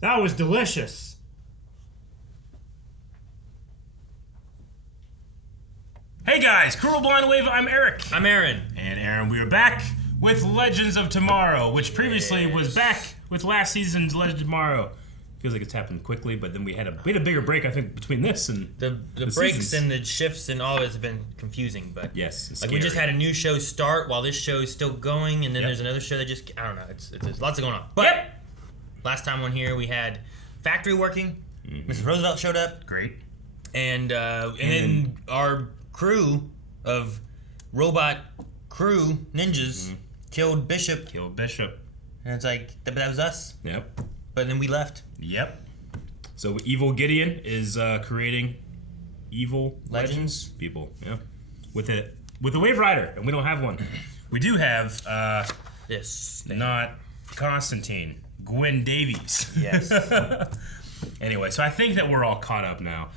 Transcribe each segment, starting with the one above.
That was delicious. Hey guys, Cruel Blind Wave, I'm Eric. I'm Aaron. And Aaron, we are back with Legends of Tomorrow, which previously was back with last season's Legends of Tomorrow. Feels like it's happened quickly, but then we had a bigger break, I think, between this and the breaks seasons. and the shifts and all of it have been confusing. But yes, like we just had a new show start while this show is still going, and then there's another show that just I don't know. It's lots going on. But last time on here we had factory working. Mrs. Roosevelt showed up. Great. And then our crew of robot crew ninjas killed Bishop. And it's like that was us. Yep. But then we left. Yep. So Evil Gideon is creating evil legends people. Yeah. With a Wave Rider, and we don't have one. We do have This thing. not Constantine, Gwen Davies. Yes. Anyway, so I think that we're all caught up now.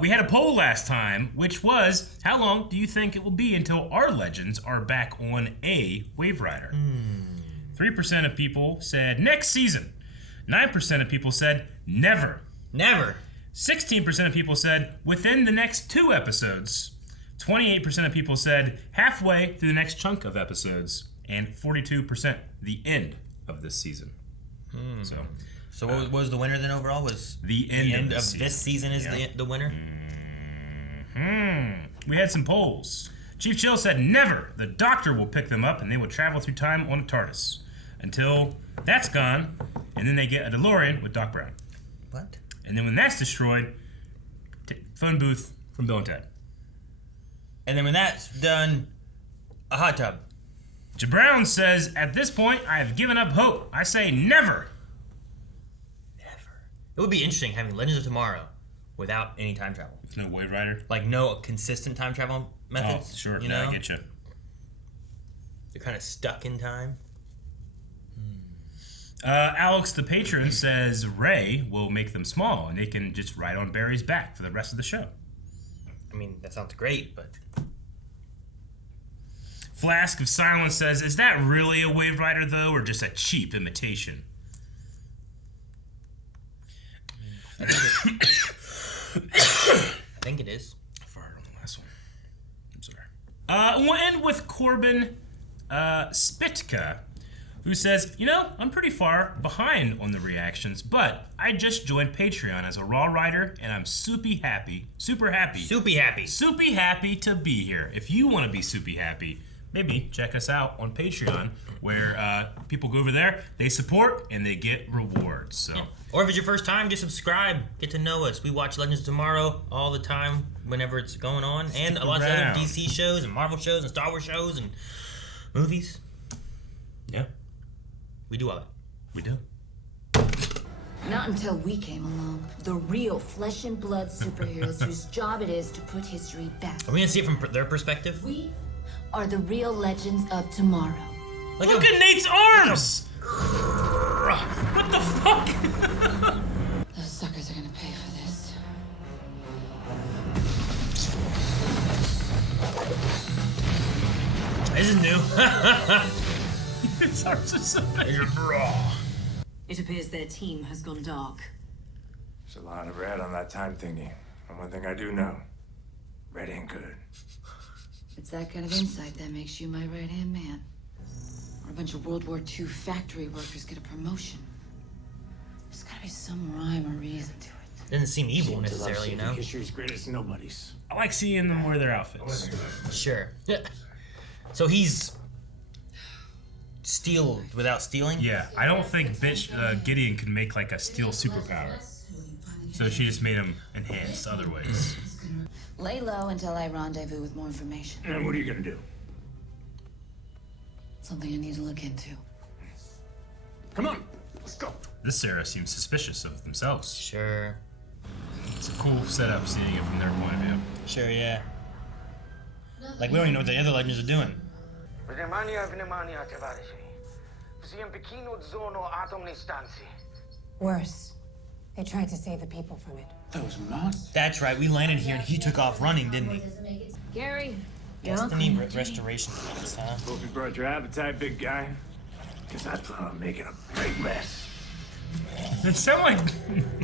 We had a poll last time, which was, how long do you think it will be until our legends are back on a Wave Rider? 3% of people said next season. 9% of people said never. Never. 16% of people said within the next 2 episodes. 28% of people said halfway through the next chunk of episodes. And 42% the end of this season. So what was the winner then overall? Was the end of this season is the winner? We had some polls. Chief Chill said never. The Doctor will pick them up and they will travel through time on a TARDIS. Until that's gone, and then they get a DeLorean with Doc Brown. What? And then when that's destroyed, phone booth from Bill and Ted. And then when that's done, a hot tub. Jabrown says, at this point, I have given up hope. I say never. It would be interesting having Legends of Tomorrow without any time travel. No Wave Rider? Like no consistent time travel methods. Oh, sure. You know? I get you. They're kind of stuck in time. Alex the Patron says Ray will make them small and they can just ride on Barry's back for the rest of the show. I mean, that sounds great, but... Flask of Silence says, is that really a Wave Rider though, or just a cheap imitation? I think it is. I fired on the last one. I'm sorry. We'll end with Corbin Spitka, who says, you know, I'm pretty far behind on the reactions, but I just joined Patreon as a Raw Rider, and I'm soupy happy to be here. If you want to be soupy happy, maybe check us out on Patreon, where people go over there, they support, and they get rewards. So. Yeah. Or if it's your first time, just subscribe. Get to know us. We watch Legends of Tomorrow all the time, whenever it's going on, and a lot of other DC shows and Marvel shows and Star Wars shows and movies. Yeah. We do all that. We do. Not until we came along. The real flesh and blood superheroes whose job it is to put history back. Are we going to see it from their perspective? We are the real legends of tomorrow. Look at Nate's arms! What the fuck? Those suckers are gonna pay for this. This is new. His arms are so big. It appears their team has gone dark. There's a lot of red on that time thingy. And one thing I do know, red ain't good. It's that kind of insight that makes you my right-hand man. Or a bunch of World War II factory workers get a promotion. There's gotta be some rhyme or reason to it. Doesn't seem evil necessarily, you know? History's greatest nobodies. I like seeing them wear their outfits. Sure. So he's steel without stealing? Yeah, I don't think Gideon could make like a steel superpower. So she just made him enhanced other ways. Lay low until I rendezvous with more information. And what are you gonna do? Something I need to look into. Come on, let's go. This Sarah seems suspicious of themselves. Sure. It's a cool setup seeing it from their point of view. Sure, yeah. Like, we don't even know what the other legends are doing. Worse. They tried to save the people from it. Those monsters. That's right, we landed here and he took off running, didn't he? Gary. Destiny restoration device, huh? Hope you brought your appetite, big guy. Because I plan on making a big mess. It sounds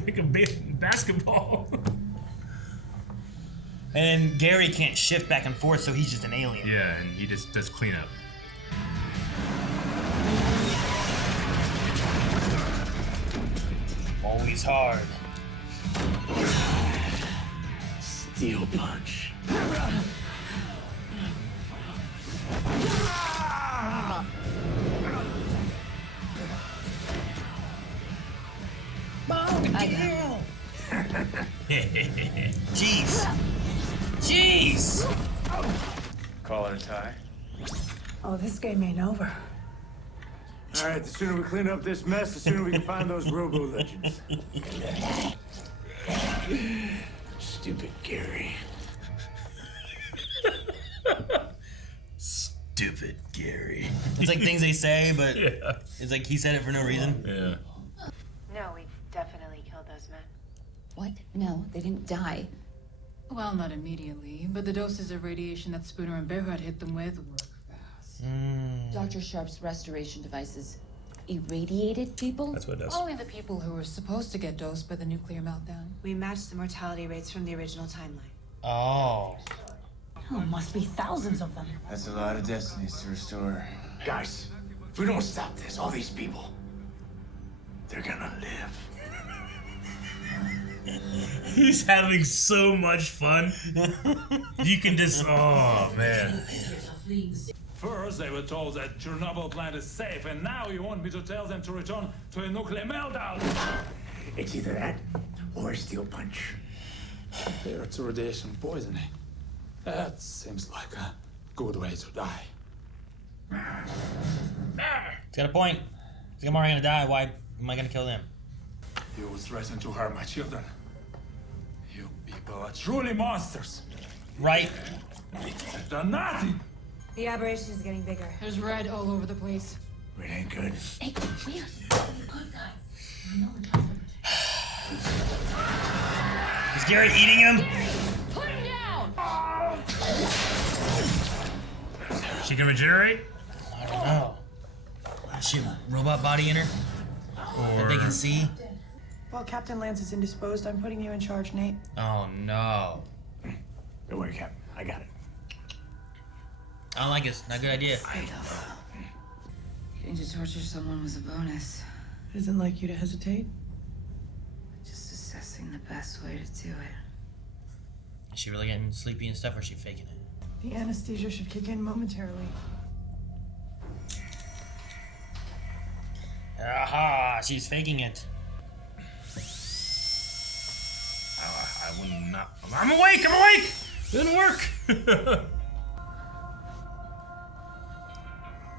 like a basketball. And Gary can't shift back and forth, so he's just an alien. Yeah, and he just does cleanup. Always hard. Steel punch. Jeez. Jeez. Call it a tie. Oh, this game ain't over. All right, the sooner we clean up this mess, the sooner we can find those Robo Legends. Stupid Gary. Stupid Gary. It's like things they say, but Yeah. it's like he said it for no reason. Yeah. No, we definitely killed those men. What? No, they didn't die. Well, not immediately, but the doses of radiation that Spooner and Bearheart hit them with work fast. Dr. Sharp's restoration devices irradiated people? That's what it does. Only the people who were supposed to get dosed by the nuclear meltdown. We matched the mortality rates from the original timeline. Oh. Oh, must be thousands of them. That's a lot of destinies to restore. Guys, if we don't stop this, all these people, they're gonna live. He's having so much fun. You can just, oh man. First, they were told that Chernobyl plant is safe, and now you want me to tell them to return to a nuclear meltdown. It's either that or a steel punch. Compared to radiation poisoning, that seems like a good way to die. He's got a point. He's already gonna die. Why am I gonna kill them? You threatened to harm my children. You people are truly monsters. Right? You've done nothing. The aberration is getting bigger. There's red all over the place. It ain't good. Hey, Mia. Good guys. Is Gary eating him? Put him down! She can regenerate? I don't know. Is she a robot body in her? That they can see? While Captain Lance is indisposed, I'm putting you in charge, Nate. Oh no. Don't worry, Captain. I got it. I don't like it. Not a good idea. Getting to torture someone was a bonus. It isn't like you to hesitate. Just assessing the best way to do it. Is she really getting sleepy and stuff, or is she faking it? The anesthesia should kick in momentarily. Aha! She's faking it. I would not. I'm awake! I'm awake! It didn't work!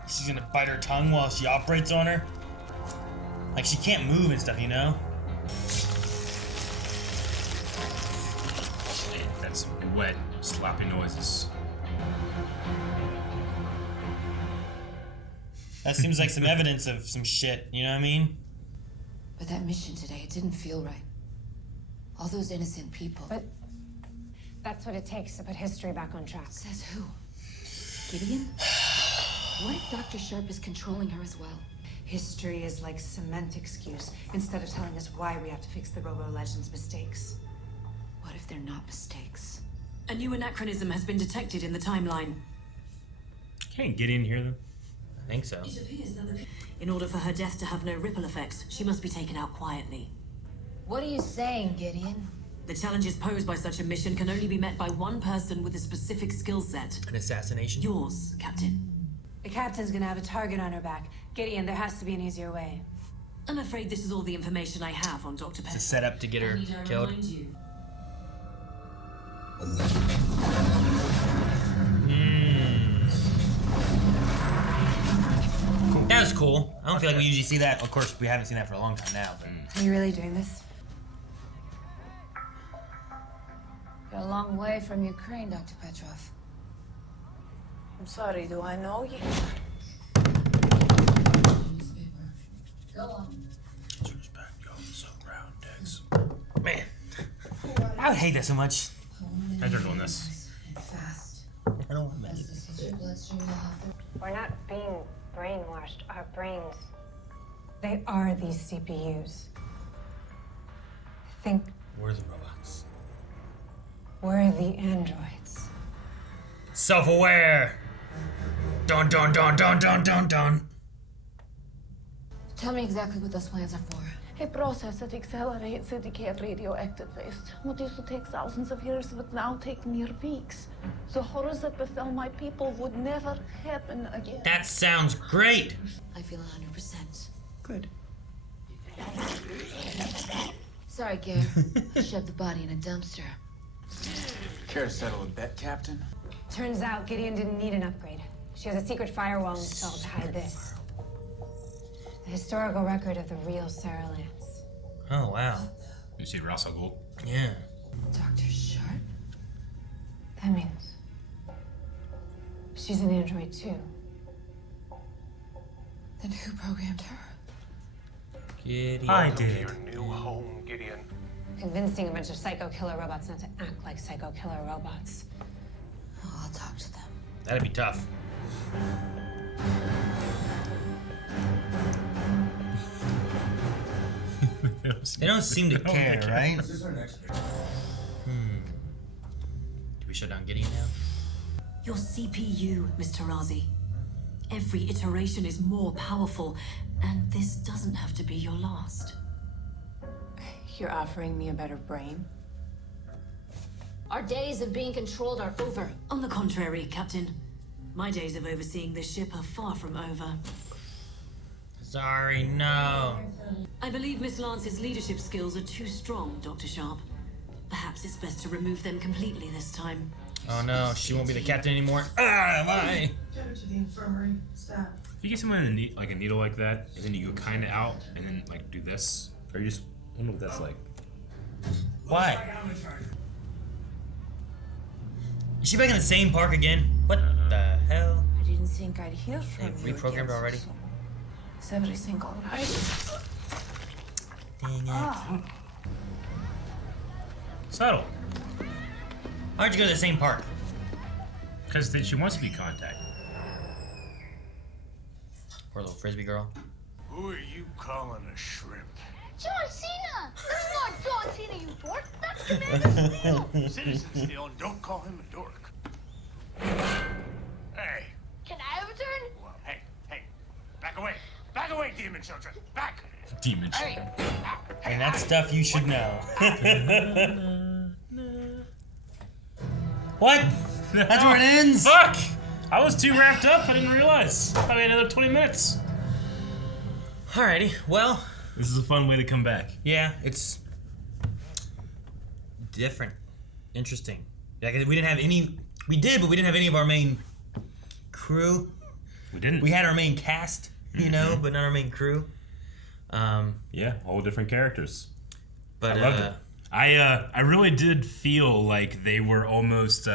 She's gonna bite her tongue while she operates on her. Like she can't move and stuff, you know? That's wet, sloppy noises. That seems like some evidence of some shit, you know what I mean? But that mission today, it didn't feel right. All those innocent people. But that's what it takes to put history back on track. Says who? Gideon? What if Dr. Sharp is controlling her as well? History is like cement excuse, instead of telling us why we have to fix the Robo-Legends' mistakes. What if they're not mistakes? A new anachronism has been detected in the timeline. Can't get in here though. I think so. In order for her death to have no ripple effects, she must be taken out quietly. What are you saying, Gideon? The challenges posed by such a mission can only be met by one person with a specific skill set. An assassination? Yours, Captain. The captain's gonna have a target on her back. Gideon, there has to be an easier way. I'm afraid this is all the information I have on Dr. Pepper. It's a setup to get her killed. That was cool. I don't feel like we usually see that. Of course, we haven't seen that for a long time now. But Are you really doing this? You're a long way from Ukraine, Dr. Petrov. I'm sorry, do I know you? Go on. man, I would hate that so much. How's her doing this? Fast. I don't want to. We're not being brainwashed. Our brains, they are these CPUs. think We're the robots. we're the androids. Self-aware. Dun dun dun dun dun dun dun. Tell me exactly what those plans are for. A process that accelerates the decay of radioactive waste. What used to take thousands of years would now take mere weeks. The horrors that befell my people would never happen again. That sounds great. I feel 100%. Good. Sorry, Gare. I shoved the body in a dumpster. Care to settle a bet, Captain? Turns out Gideon didn't need an upgrade. She has a secret firewall installed to hide this. The historical record of the real Sarah Lance. Oh, wow. You see Russell Gould? Yeah. Dr. Sharp? That means she's an android too. Then who programmed her? Gideon. I did. Your new home, Gideon. Convincing a bunch of psycho killer robots not to act like psycho killer robots. Oh, I'll talk to them. That'd be tough. They don't seem to care, right? Do we shut down Gideon now? Your CPU, Mr. Razi. Every iteration is more powerful, and this doesn't have to be your last. You're offering me a better brain? Our days of being controlled are over. On the contrary, Captain. My days of overseeing this ship are far from over. Sorry, no. I believe Miss Lance's leadership skills are too strong, Dr. Sharp. Perhaps it's best to remove them completely this time. Oh no, she won't be the captain anymore. Ah, why? Get her to the infirmary. Stat. If you get someone in a like a needle like that, and then you go kind of out, and then like do this, or you just, I don't know what that's like. Why? Is she back in the same park again? What the hell? I didn't think I'd hear from They you reprogrammed again already? so soon. Is everything all right? Dang it. Subtle. Why'd you go to the same park? Because she wants to be contacted. Poor little frisbee girl. Who are you calling a shrimp? John Cena! That's not John Cena, you dork! That's Commander Steel! Citizen Steel, and don't call him a dork. Hey. Can I have a turn? Well, hey. Back away. Back away, demon children. Back. Demons. And that's stuff you should know. What? That's where it ends? Fuck! I was too wrapped up, I didn't realize. I thought we had another 20 minutes. Alrighty, well. This is a fun way to come back. Yeah, it's different. Interesting. Like, we didn't have any. We did, but we didn't have any of our main crew. We didn't. We had our main cast, you know, but not our main crew. Yeah, all different characters. But I loved it. I really did feel like they were almost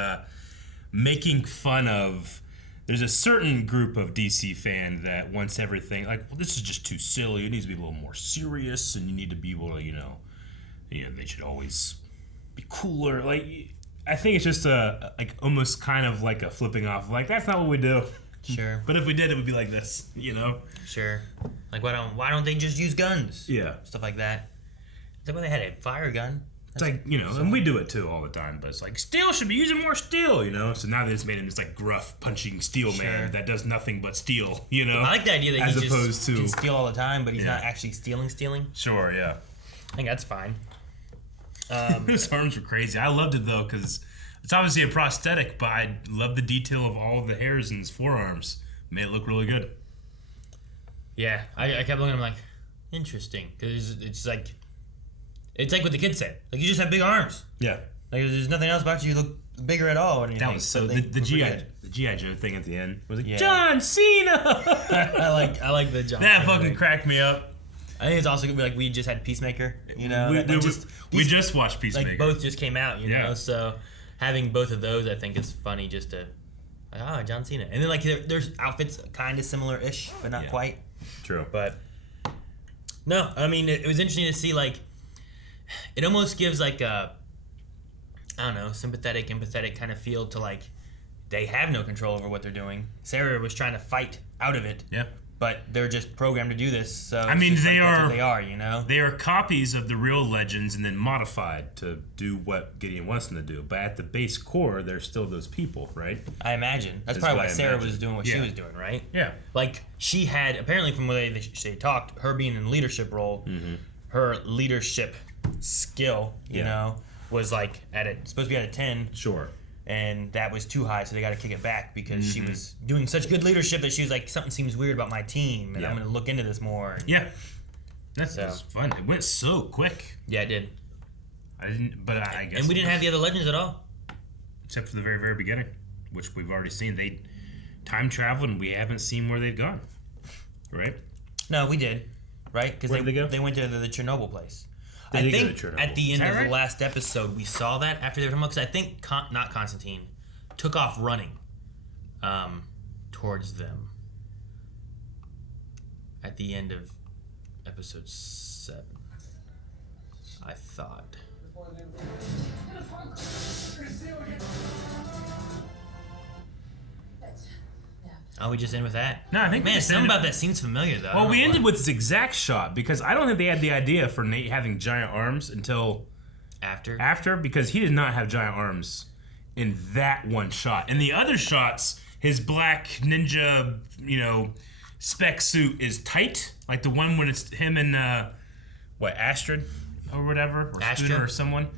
making fun of. There's a certain group of DC fan that wants everything like, well, this is just too silly. It needs to be a little more serious, and you need to be able to, you know, they should always be cooler. Like, I think it's just like almost kind of like a flipping off. Like, that's not what we do. Sure. But if we did, it would be like this, you know? Sure. Like, why don't they just use guns? Yeah. Stuff like that. Is that why they had a fire gun? It's like, you know, and we do it too all the time, but it's like, steel should be using more steel, you know? So now they just made him this like gruff, punching steel man that does nothing but steal, you know? I like the idea that as he opposed just to can steal all the time, but he's not actually stealing. Sure, yeah. I think that's fine. His arms were crazy. I loved it though, because it's obviously a prosthetic, but I love the detail of all of the hairs in his forearms. Made it look really good. Yeah, I kept looking at him like, interesting, because it's like what the kid said. Like, you just have big arms. Yeah. Like, there's nothing else about you. You look bigger at all. That was so the GI Joe thing at the end was like, Yeah. John Cena. I like the John. That Cena fucking thing. cracked me up. I think it's also gonna be like we just had Peacemaker. You know, we just watched Peacemaker. Like, both just came out. You Yeah. know, so having both of those, I think, is funny. Just to John Cena, and then like there's outfits kind of similar-ish, but not quite. True. But no, I mean, it was interesting to see. Like, it almost gives like a, I don't know, sympathetic, empathetic kind of feel to like they have no control over what they're doing. Sarah was trying to fight out of it. Yeah. but they're just programmed to do this. So I mean, that's what they are, you know. They are copies of the real legends and then modified to do what Gideon wants them to do. But at the base core, they're still those people, right? I imagine that's probably why Sarah was doing what she was doing, right? Yeah. Like she had apparently from the way they talked, her being in a leadership role, her leadership skill, you know, was like supposed to be at a 10. Sure. And that was too high, so they got to kick it back because she was doing such good leadership that she was like, something seems weird about my team, and I'm going to look into this more. Yeah, that was fun. It went so quick. Yeah, it did. I guess. And we didn't have the other legends at all, except for the very, very beginning, which we've already seen. They time traveled, and we haven't seen where they've gone. Right? No, we did. Right? Because Where did they go? They went to the Chernobyl place. I think at the end of the last episode, we saw that after they were talking about, because I think not Constantine took off running towards them at the end of episode 7. I thought. Oh, we just end with that? No, I think something about that seems familiar, though. Well, we ended with this exact shot because I don't think they had the idea for Nate having giant arms until after, because he did not have giant arms in that one shot. In the other shots, his black ninja, spec suit is tight, like the one when it's him and Astrid or whatever, or Astra Spooner or someone.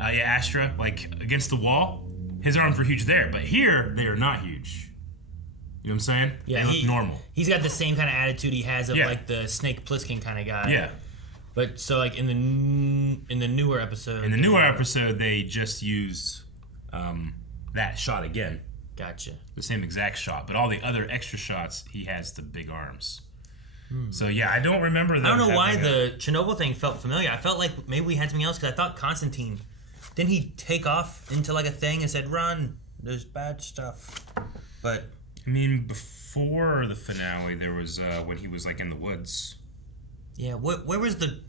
Astra, like against the wall. His arms were huge there, but here they are not huge. You know what I'm saying? Yeah, they look normal. He's got the same kind of attitude he has of like the Snake Plissken kind of guy. Yeah. But so like in the newer episode. In the newer episode, they just used that shot again. Gotcha. The same exact shot, but all the other extra shots, he has the big arms. So yeah, I don't remember that. I don't know why the Chernobyl thing felt familiar. I felt like maybe we had something else because I thought Constantine, didn't he take off into like a thing and said, "Run, there's bad stuff." But I mean, before the finale, there was when he was like in the woods. Yeah, where was it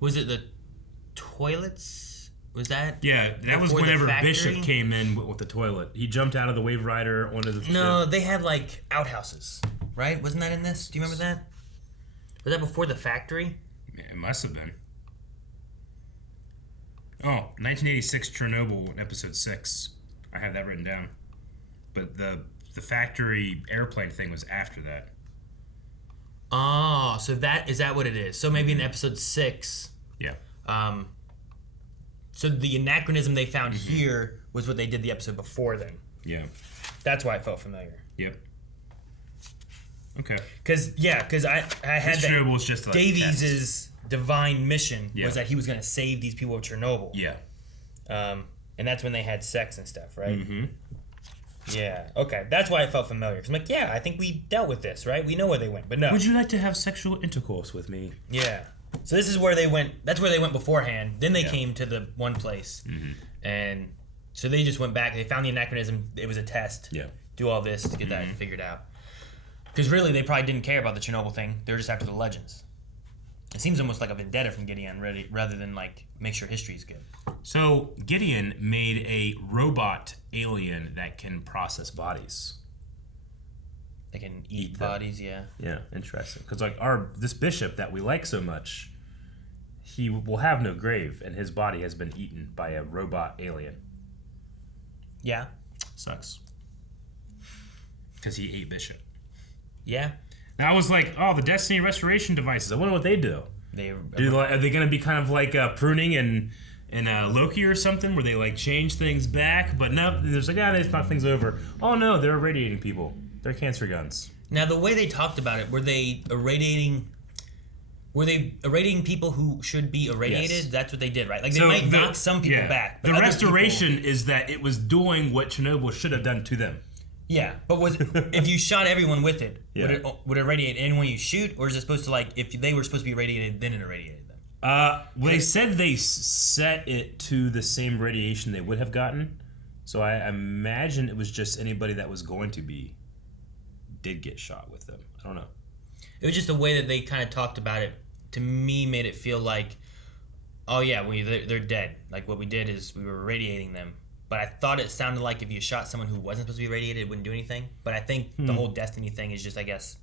the toilets? Was that? Yeah, that was whenever Bishop came in with the toilet. He jumped out of the Wave Rider onto the ship. They had like outhouses, right? Wasn't that in this? Do you remember that? Was that before the factory? It must have been. Oh, 1986 Chernobyl, episode 6. I have that written down. But the factory airplane thing was after that. Oh, so is that what it is? So maybe in episode 6. Yeah. So the anachronism they found here was what they did the episode before then. Yeah. That's why it felt familiar. Yep. Okay. Because I had that Chernobyl's just like Davies' divine mission was that he was going to save these people of Chernobyl. Yeah. And that's when they had sex and stuff, right? Mm-hmm. Yeah. Okay. That's why it felt familiar. Because I'm like, yeah, I think we dealt with this, right? We know where they went, but no. Would you like to have sexual intercourse with me? Yeah. So this is where they went. That's where they went beforehand. Then they came to the one place, and so they just went back. They found the anachronism. It was a test. Yeah. Do all this to get that figured out. Because really, they probably didn't care about the Chernobyl thing. They were just after the legends. It seems almost like a vendetta from Gideon, rather than like make sure history's good. So Gideon made a robot alien that can process bodies. They can eat bodies, yeah. Yeah, interesting. Because like this bishop that we like so much, he will have no grave, and his body has been eaten by a robot alien. Yeah. Sucks. Because he ate Bishop. Yeah. Now I was like, oh, the Destiny restoration devices. I wonder what they do. Are they going to be kind of like pruning and Loki or something, where they like change things back? But no, there's like, they just knock things over. Oh no, they're irradiating people. They're cancer guns. Now, the way they talked about it, were they irradiating people who should be irradiated? Yes. That's what they did, right? Like they might knock some people back. But the restoration is that it was doing what Chernobyl should have done to them. Yeah, but if you shot everyone with it, would it irradiate anyone you shoot, or is it supposed to like if they were supposed to be irradiated, then it irradiated them? They said they set it to the same radiation they would have gotten, so I imagine it was just anybody that was going to be did get shot with them. I don't know. It was just the way that they kind of talked about it. To me, made it feel like, oh yeah, they're dead. Like what we did is we were irradiating them. But I thought it sounded like if you shot someone who wasn't supposed to be irradiated, it wouldn't do anything. But I think the whole Destiny thing is just, I guess,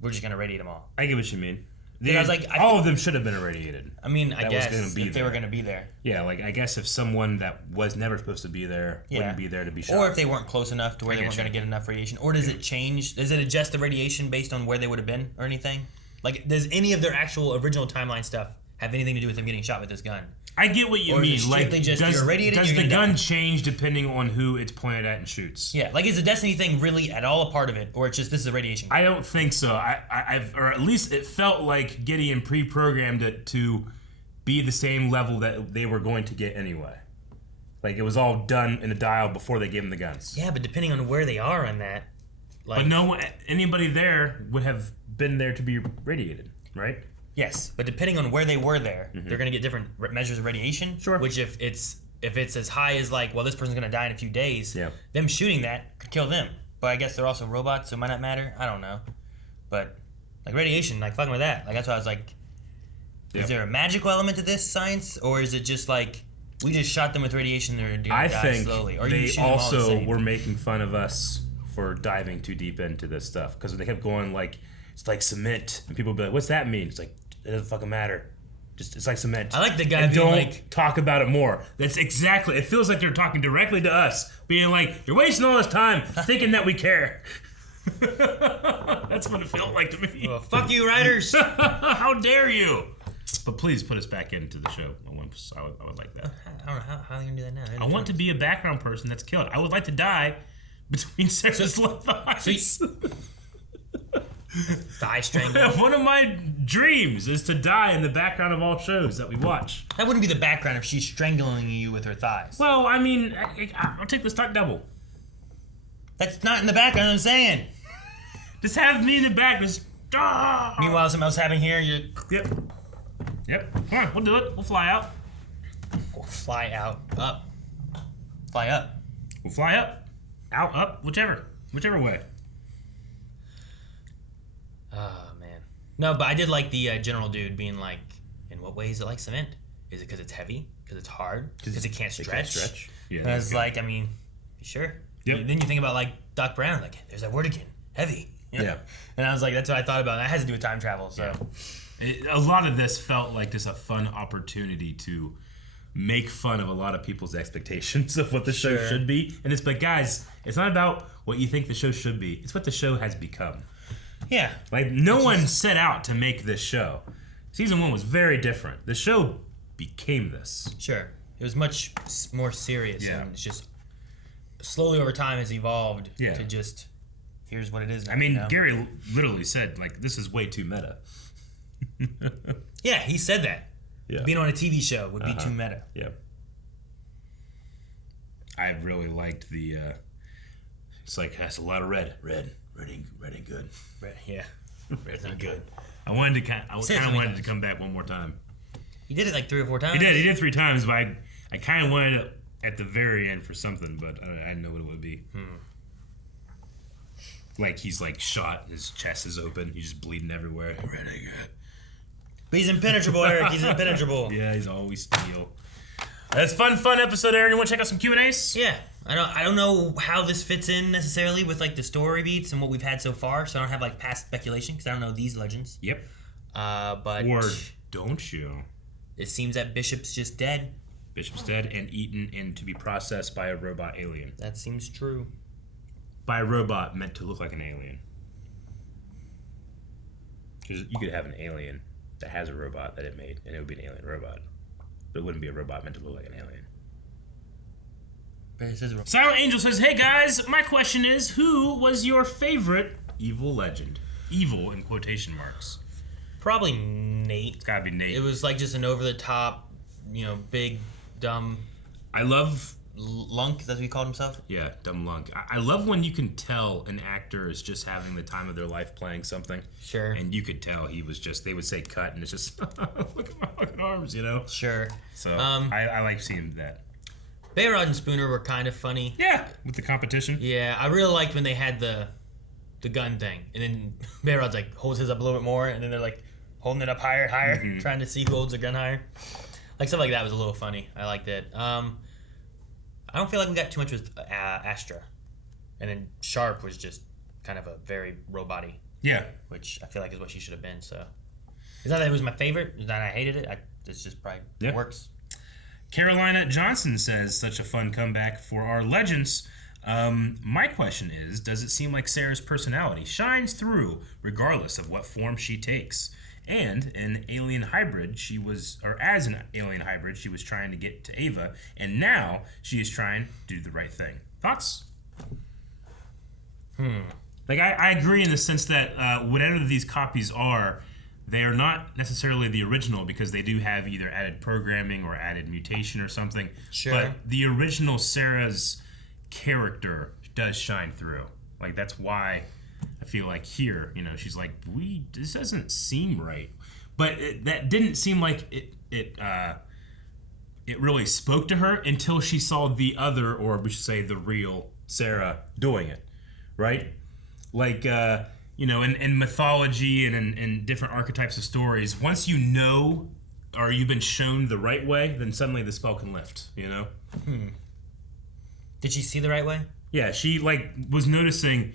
we're just gonna radiate them all. I get what you mean. I was like, all of them should have been irradiated. I mean, I guess was gonna be if they were gonna be there. Yeah, like I guess if someone that was never supposed to be there wouldn't be there to be shot. Or if they weren't close enough to where they weren't gonna get enough radiation. Or does it change? Does it adjust the radiation based on where they would have been or anything? Like, does any of their actual original timeline stuff have anything to do with them getting shot with this gun? I get what you or mean. Like, just, does the gun die? change depending on who it's pointed at and shoots? Yeah, like is the Destiny thing really at all a part of it, or it's just this is a radiation gun? I don't think so. Or at least it felt like Gideon pre-programmed it to be the same level that they were going to get anyway. Like it was all done in a dial before they gave him the guns. Yeah, but depending on where they are on that, like, but anybody there would have been there to be radiated, right? Yes, but depending on where they were there, they're going to get different measures of radiation. Sure. Which if it's as high as like, well, this person's going to die in a few days, them shooting that could kill them. But I guess they're also robots, so it might not matter. I don't know. But like radiation, like fucking with that. Like that's why I was like, is there a magical element to this science, or is it just like we just shot them with radiation, they're going to die slowly? Or they also were making fun of us for diving too deep into this stuff because they kept going like it's like cement, and people would be like, "What's that mean?" It's like it doesn't fucking matter. Just it's like cement. I like the guy and being don't like, talk about it more. That's exactly. It feels like they're talking directly to us, being like, "You're wasting all this time thinking that we care." That's what it felt like to me. Well, fuck you, writers! How dare you? But please put us back into the show. I would like that. I don't know how are you gonna do that now. I want to be a background person that's killed. I would like to die between Sarah's left thighs. Thigh strangle. One of my dreams is to die in the background of all shows that we watch. That wouldn't be the background if she's strangling you with her thighs. Well, I mean, I'll take the stunt double. That's not in the background, I'm saying. Just have me in the back. Just. Meanwhile, something else happening here. Yep. Come on, we'll do it. We'll fly out. We'll fly out. Up. Fly up. We'll fly up. Out, up, whichever way. Oh, man. No, but I did like the general dude being like, in what way is it like cement? Is it because it's heavy? Because it's hard? Because it can't stretch? Yeah, and I was like, I mean, sure. Yep. Then you think about like Doc Brown, like, there's that word again, heavy. You know? Yeah. And I was like, that's what I thought about. And that has to do with time travel, so. Yeah. A lot of this felt like just a fun opportunity to make fun of a lot of people's expectations of what the show should be. And it's like, guys, it's not about what you think the show should be. It's what the show has become. Yeah. Like, no one set out to make this show. Season 1 was very different. The show became this. Sure. It was much more serious. Yeah. And it's just slowly over time has evolved to just, here's what it is now. I mean, Gary literally said, like, this is way too meta. Yeah, he said that. Yeah. Being on a TV show would be too meta. Yeah. I really liked the, it's like, has a lot of red ain't good. Red, yeah. Red's not good. I kind of wanted to come back one more time. He did it like 3 or 4 times. He did 3 times, but I kind of wanted it at the very end for something, but I didn't know what it would be. Like he's like shot, his chest is open, he's just bleeding everywhere. Red ain't good. But he's impenetrable, Eric. He's impenetrable. Yeah, he's always steel. That's fun episode, Aaron. You want to check out some Q&As? Yeah. I don't know how this fits in necessarily with like the story beats and what we've had so far, so I don't have like past speculation because I don't know these legends. Yep. But or don't you? It seems that Bishop's just dead. Bishop's dead and eaten and to be processed by a robot alien. That seems true. By a robot meant to look like an alien. Because you could have an alien that has a robot that it made, and it would be an alien robot. But it wouldn't be a robot meant to look like an alien. Silent Angel says, hey guys, my question is, who was your favorite evil legend? Evil in quotation marks. Probably Nate. It's gotta be Nate. It was like just an over-the-top, big, dumb... I love... Lunk, that's what he called himself? Yeah, dumb lunk. I love when you can tell an actor is just having the time of their life playing something. Sure. And you could tell he was just, they would say cut, and it's just, look at my fucking arms, Sure. So, I like seeing that. Bayrod and Spooner were kind of funny. Yeah, with the competition. Yeah, I really liked when they had the gun thing. And then Bayrod's like, holds his up a little bit more, and then they're like, holding it up higher, trying to see who holds the gun higher. Like, stuff like that was a little funny. I liked it. I don't feel like we got too much with Astra. And then Sharp was just kind of a very robot-y Yeah. Which I feel like is what she should have been. So it's not that it was my favorite. It's not that I hated it. It's just probably works. Carolina Johnson says, such a fun comeback for our legends. My question is, does it seem like Sarah's personality shines through regardless of what form she takes? And as an alien hybrid, she was trying to get to Ava, and now she is trying to do the right thing. Thoughts? Like, I agree in the sense that whatever these copies are, they are not necessarily the original because they do have either added programming or added mutation or something. Sure. But the original Sarah's character does shine through. Like, that's why I feel like here, she's like, this doesn't seem right. But that didn't seem like it really spoke to her until she saw the other, or we should say the real Sarah doing it, right? Like, in mythology and in different archetypes of stories, once you know or you've been shown the right way, then suddenly the spell can lift, Did she see the right way? Yeah, she, was noticing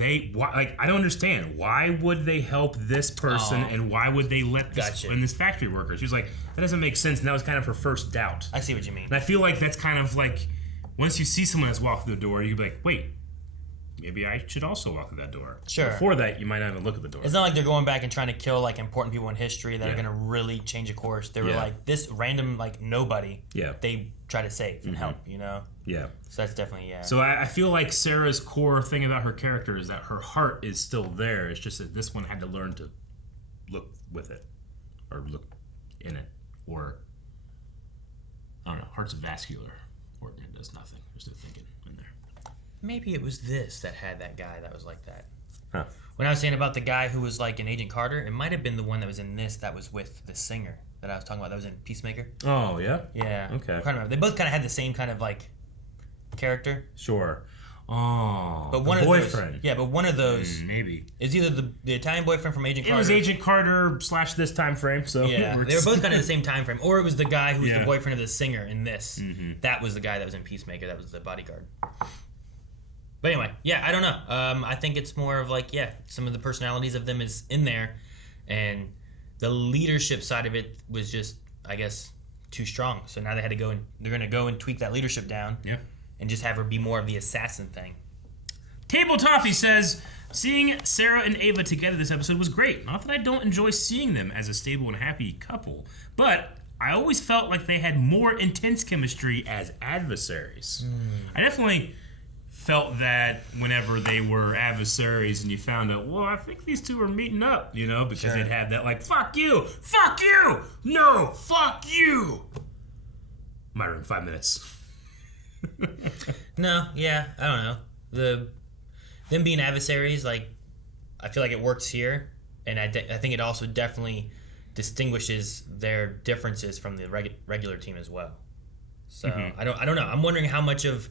I don't understand. Why would they help this person and why would they let this factory worker? She was like, that doesn't make sense. And that was kind of her first doubt. I see what you mean. And I feel like that's kind of like, once you see someone that's walked through the door, you'd be like, wait, maybe I should also walk through that door. Sure. Before that, you might not even look at the door. It's not like they're going back and trying to kill important people in history that are going to really change a course. They were like, this random nobody. Yeah. They try to save and help. Yeah. So that's definitely So I feel like Sarah's core thing about her character is that her heart is still there. It's just that this one had to learn to look with it, or look in it, or I don't know. Heart's a vascular organ. It does nothing. There's no thinking in there. Maybe it was this that had that guy that was like that. Huh. When I was saying about the guy who was like in Agent Carter, it might have been the one that was in this that was with the singer that I was talking about that was in Peacemaker. Oh, yeah? Yeah. Okay. I can't remember. They both kind of had the same kind of character. Sure. Oh, but one the of boyfriend. Those, yeah, but one of those maybe is either the Italian boyfriend from Agent Carter. It was Agent Carter / this time frame. So yeah, they were both kind of the same time frame. Or it was the guy who was the boyfriend of the singer in this. Mm-hmm. That was the guy that was in Peacemaker. That was the bodyguard. But anyway, yeah, I don't know. I think it's more of some of the personalities of them is in there, and the leadership side of it was just, I guess, too strong. So now they had to go and they're going to go and tweak that leadership down. Yeah. And just have her be more of the assassin thing. Table Toffee says, seeing Sarah and Ava together this episode was great. Not that I don't enjoy seeing them as a stable and happy couple, but I always felt like they had more intense chemistry as adversaries. I definitely felt that whenever they were adversaries and you found out, well, I think these two are meeting up, because they'd had that fuck you, no, fuck you. My room, 5 minutes. No, yeah, I don't know. Them being adversaries, I feel like it works here, and I think it also definitely distinguishes their differences from the regular team as well. So I don't know. I'm wondering how much of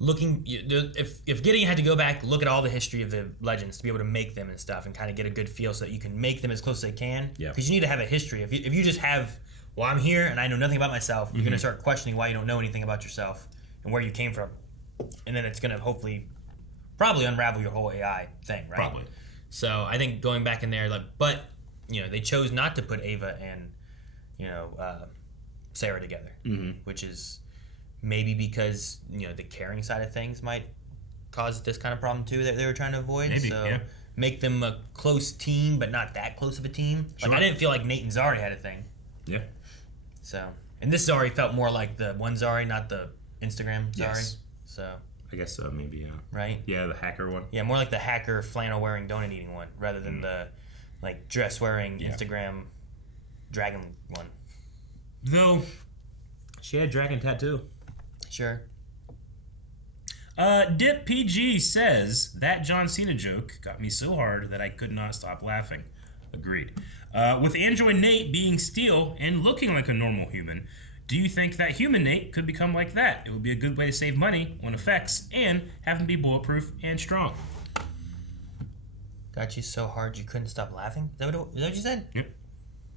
looking if Gideon had to go back, look at all the history of the legends to be able to make them and stuff, and kind of get a good feel so that you can make them as close as they can. Yeah. Because you need to have a history. If you just have, well, I'm here and I know nothing about myself, you're gonna start questioning why you don't know anything about yourself and where you came from, and then it's gonna probably unravel your whole AI thing, right? Probably. So I think going back in there, but they chose not to put Ava and Sarah together, which is maybe because the caring side of things might cause this kind of problem too that they were trying to avoid. Maybe, so yeah. Make them a close team, but not that close of a team. Sure. I didn't feel like Nate and Zari had a thing. Yeah. So, and this Zari felt more like the one Zari, not the Instagram Zari. Yes. So. I guess so, maybe, yeah. Right? Yeah, the hacker one. Yeah, more like the hacker flannel wearing donut eating one rather than the dress wearing Instagram dragon one. Though she had dragon tattoo. Sure. Dip PG says that John Cena joke got me so hard that I could not stop laughing. Agreed. With Android Nate being steel and looking like a normal human, do you think that human Nate could become like that? It would be a good way to save money on effects and have him be bulletproof and strong. Got you so hard you couldn't stop laughing? Is that what you said? Yep.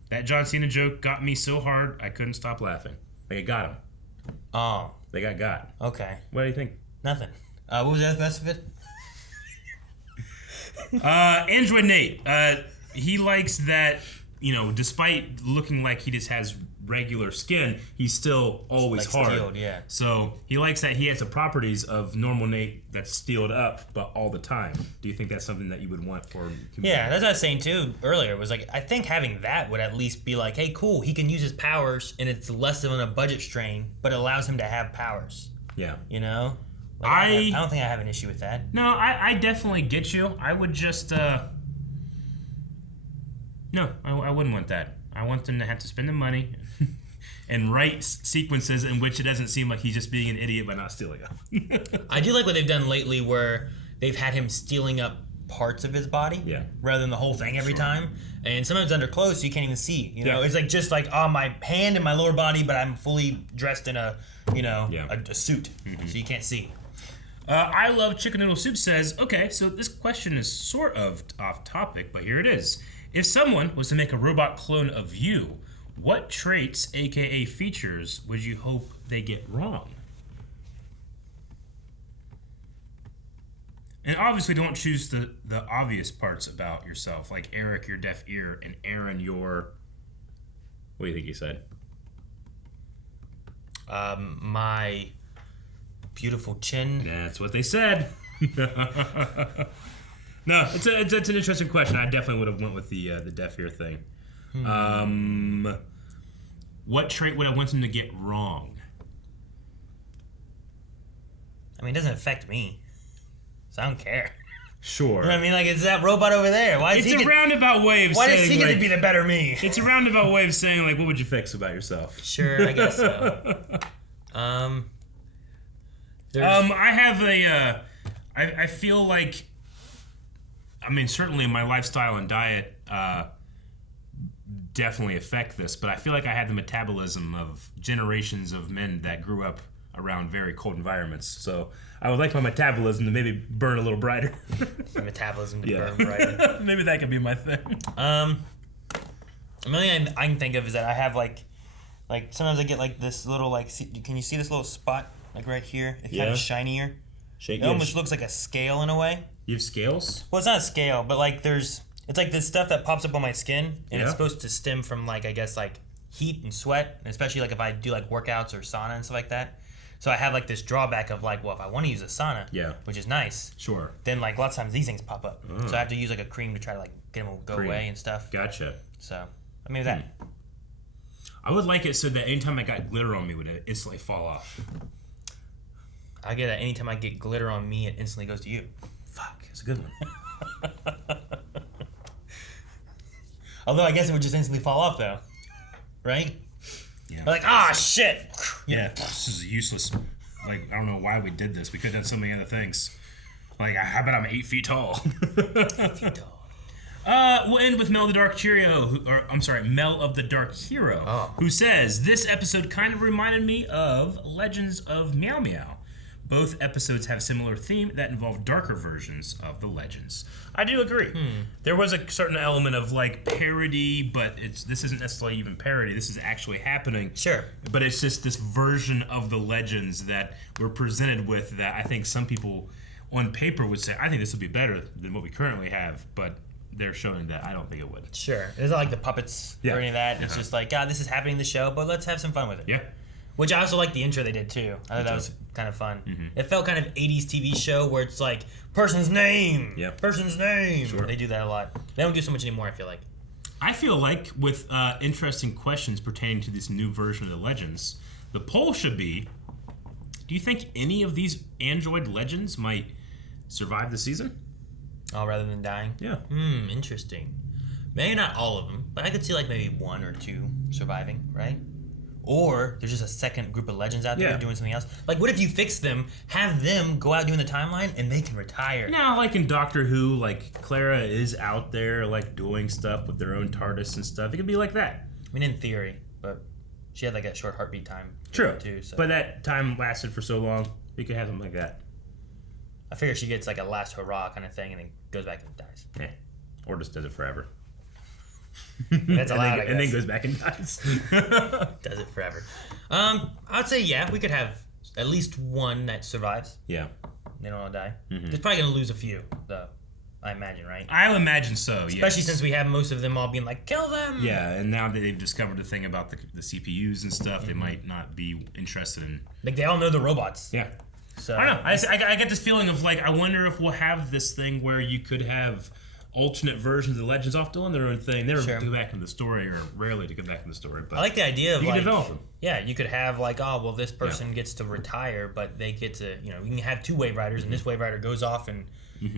That John Cena joke got me so hard I couldn't stop laughing. Like, it got him. Oh. They got. Okay. What do you think? Nothing. What was the rest of it? Android Nate, he likes that, despite looking like he just has regular skin, he's still always like hard. Steeled, yeah. So he likes that he has the properties of normal Nate that's steeled up, but all the time. Do you think that's something that you would want for human? Yeah, that's what I was saying too earlier. Was like, I think having that would at least be like, hey, cool, he can use his powers, and it's less than a budget strain, but it allows him to have powers. Yeah. Like, I don't think I have an issue with that. No, I definitely get you. I would just, no, I wouldn't want that. I want them to have to spend the money and write sequences in which it doesn't seem like he's just being an idiot by not stealing them. I do like what they've done lately where they've had him stealing up parts of his body rather than the whole thing every time. And sometimes under clothes, so you can't even see. It's like just like my hand and my lower body, but I'm fully dressed in a suit, so you can't see. I Love Chicken Noodle Soup says, okay, so this question is sort of off topic, but here it is. If someone was to make a robot clone of you, what traits, aka features, would you hope they get wrong? And obviously don't choose the obvious parts about yourself, like Eric, your deaf ear, and Aaron, your... What do you think he said? My beautiful chin. That's what they said. No, it's an interesting question. I definitely would have went with the deaf ear thing. What trait would I want them to get wrong? I mean, it doesn't affect me, so I don't care. Sure. I mean, like, it's that robot over there. Why is it's a roundabout way of saying, does he get to be the better me? It's a roundabout way of saying, like, what would you fix about yourself? Sure, I guess so. I have a, I feel like, I mean, certainly my lifestyle and diet definitely affect this, but I feel like I had the metabolism of generations of men that grew up around very cold environments. So I would like my metabolism to maybe burn a little brighter. Metabolism to burn brighter. Maybe that could be my thing. The only thing I can think of is that I have like sometimes I get like this little can you see this little spot like right here? It's kind of shinier. It almost looks like a scale in a way. You have scales? Well, it's not a scale, but like it's like this stuff that pops up on my skin, and it's supposed to stem from like I guess like heat and sweat, and especially like if I do like workouts or sauna and stuff like that. So I have like this drawback of like, well, if I want to use a sauna, which is nice, sure, then like lots of times these things pop up. So I have to use like a cream to try to like get them to go away and stuff. Gotcha. So I mean that. I would like it so that anytime I got glitter on me, it would instantly fall off. I get that anytime I get glitter on me, it instantly goes to you. Fuck, it's a good one. Although I guess it would just instantly fall off though, right? Yeah. Like, shit. Yeah, this is useless. Like, I don't know why we did this. We could have done so many other things. Like, how about I'm 8 feet tall? 8 feet tall. We'll end with Mel of the Dark Hero, Mel of the Dark Hero, who says, this episode kind of reminded me of Legends of Meow Meow. Both episodes have similar theme that involve darker versions of the legends. I do agree. There was a certain element of like parody, but this isn't necessarily even parody. This is actually happening. Sure. But it's just this version of the legends that we're presented with that I think some people on paper would say, I think this would be better than what we currently have, but they're showing that I don't think it would. Sure. It's not like the puppets or any of that. It's just like, God, this is happening in the show, but let's have some fun with it. Yeah. Which I also like the intro they did too. I thought that was kind of fun. It felt kind of 80s TV show where it's like, person's name. Yeah. Person's name. Sure. They do that a lot. They don't do so much anymore, I feel like. I feel like with interesting questions pertaining to this new version of the legends, the poll should be, do you think any of these android legends might survive the season? Oh, rather than dying? Yeah. Interesting. Maybe not all of them, but I could see like maybe 1 or 2 surviving, right? Or there's just a second group of legends out there doing something else. Like, what if you fix them, have them go out doing the timeline, and they can retire? No, like in Doctor Who, like Clara is out there like doing stuff with their own TARDIS and stuff. It could be like that. I mean, in theory, but she had like a short heartbeat time. True. Too, so. But that time lasted for so long, you could have something like that. I figure she gets like a last hurrah kind of thing, and then goes back and dies. Yeah. Or just does it forever. That's allowed, I guess. And then goes back and dies. Does it forever. I'd say, we could have at least one that survives. Yeah. They don't all die. They're probably going to lose a few, though. I imagine, right? I would imagine so, Especially yes. since we have most of them all being like, kill them! Yeah, and now that they've discovered the thing about the CPUs and stuff, they might not be interested in... Like, they all know the robots. Yeah. So I don't know. I get this feeling of, like, I wonder if we'll have this thing where you could have alternate versions of the Legends off doing their own thing. They never go back in the story, or rarely to go back in the story. But I like the idea of, you like... can develop them. Yeah, you could have, like, oh, well, this person gets to retire, but they get to, you know, you can have 2 Wave Riders, and this Wave Rider goes off and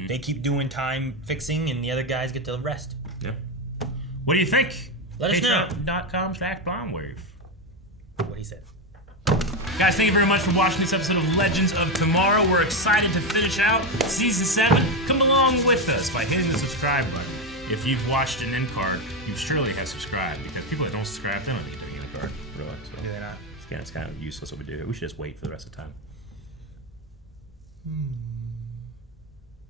they keep doing time fixing, and the other guys get to rest. Yeah. What do you think? Let us know. Patreon.com/BlondeWave. What he said. Guys, thank you very much for watching this episode of Legends of Tomorrow. We're excited to finish out Season 7. Come along with us by hitting the subscribe button. If you've watched an end card, you surely have subscribed, because people that don't subscribe, they don't need to do an end card, really. So Do they not? it's kind of useless what we do. We should just wait for the rest of the time.